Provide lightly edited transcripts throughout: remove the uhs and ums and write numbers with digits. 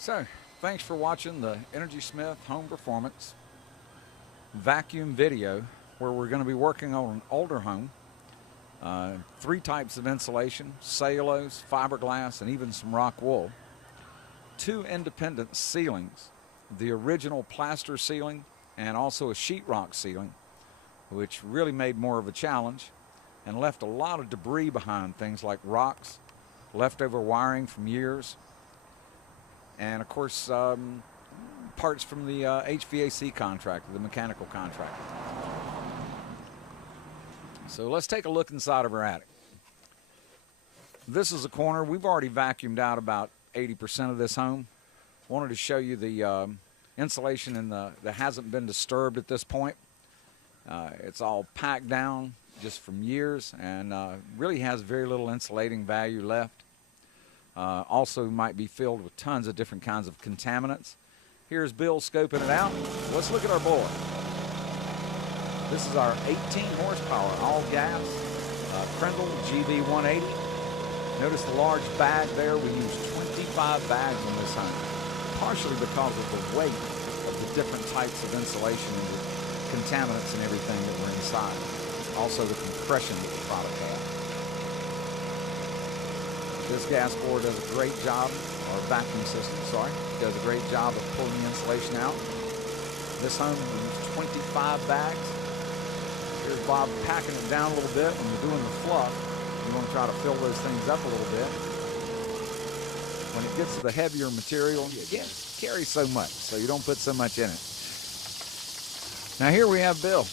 So, thanks for watching the EnergySmith Home Performance vacuum video, where we're going to be working on an older home. 3 types of insulation: cellulose, fiberglass, and even some rock wool. 2 independent ceilings, the original plaster ceiling and also a sheetrock ceiling, which really made more of a challenge and left a lot of debris behind, things like rocks, leftover wiring from years, and of course parts from the HVAC contractor, the mechanical contractor. So let's take a look inside of our attic. This is a corner. We've already vacuumed out about 80% of this home. Wanted to show you the insulation that hasn't been disturbed at this point. It's all packed down just from years, and really has very little insulating value left. Also might be filled with tons of different kinds of contaminants. Here's Bill scoping it out. Let's look at our boiler. This is our 18 horsepower all gas Prindle GV180. Notice the large bag there. We use 25 bags in this home, partially because of the weight of the different types of insulation and the contaminants and everything that were inside. Also the compression that the product had. This gas bore does a great job, or vacuum system, sorry, does a great job of pulling the insulation out. This home we use 25 bags. Here's Bob packing it down a little bit. When you're doing the fluff, you want to try to fill those things up a little bit. When it gets to the heavier material, you can't carry so much, so you don't put so much in it. Now here we have Bill.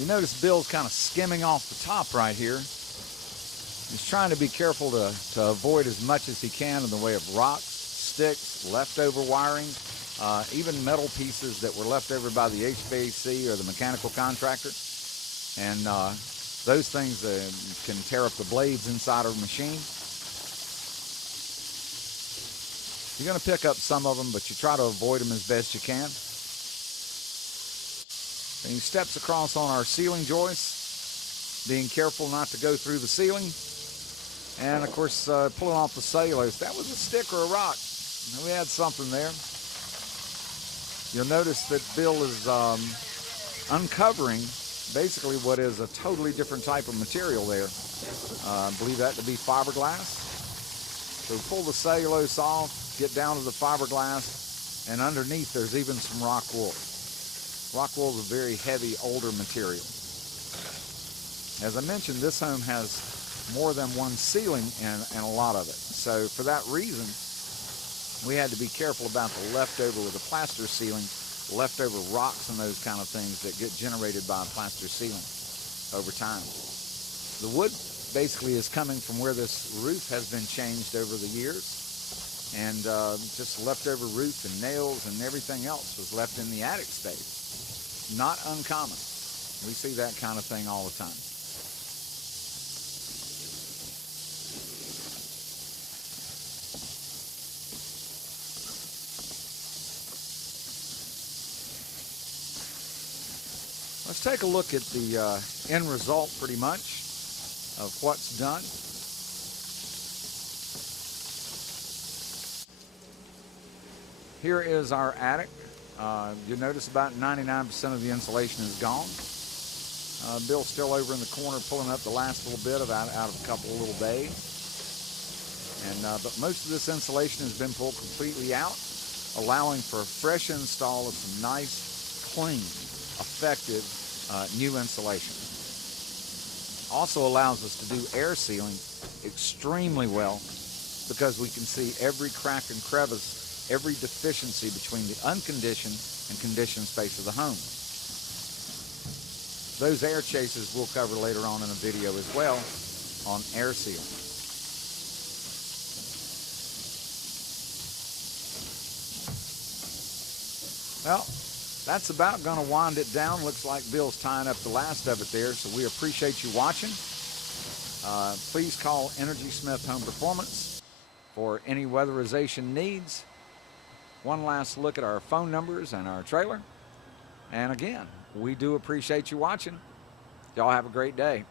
You notice Bill's kind of skimming off the top right here. He's trying to be careful to avoid as much as he can in the way of rocks, sticks, leftover wiring, even metal pieces that were left over by the HVAC or the mechanical contractor. And those things can tear up the blades inside of a machine. You're going to pick up some of them, but you try to avoid them as best you can. And he steps across on our ceiling joists, being careful not to go through the ceiling. And of course, pulling off the cellulose. That was a stick or a rock. We had something there. You'll notice that Bill is uncovering basically what is a totally different type of material there. I believe that to be fiberglass. So pull the cellulose off, get down to the fiberglass, and underneath there's even some rock wool. Rock wool is a very heavy, older material. As I mentioned, this home has more than one ceiling and a lot of it. So for that reason, we had to be careful about the leftover with the plaster ceiling, leftover rocks and those kind of things that get generated by a plaster ceiling over time. The wood basically is coming from where this roof has been changed over the years, and just leftover roof and nails and everything else was left in the attic space. Not uncommon. We see that kind of thing all the time. Let's take a look at the end result, pretty much, of what's done. Here is our attic. You'll notice about 99% of the insulation is gone. Bill's still over in the corner pulling up the last little bit out of a couple of little bays. But most of this insulation has been pulled completely out, allowing for a fresh install of some nice, clean, effective new insulation. Also allows us to do air sealing extremely well, because we can see every crack and crevice, every deficiency between the unconditioned and conditioned space of the home. Those air chases we'll cover later on in a video as well on air sealing. Well, that's about going to wind it down. Looks like Bill's tying up the last of it there, so we appreciate you watching. Please call EnergySmith Home Performance for any weatherization needs. One last look at our phone numbers and our trailer. And again, we do appreciate you watching. Y'all have a great day.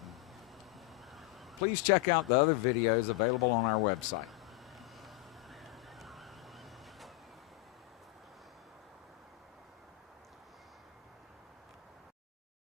Please check out the other videos available on our website.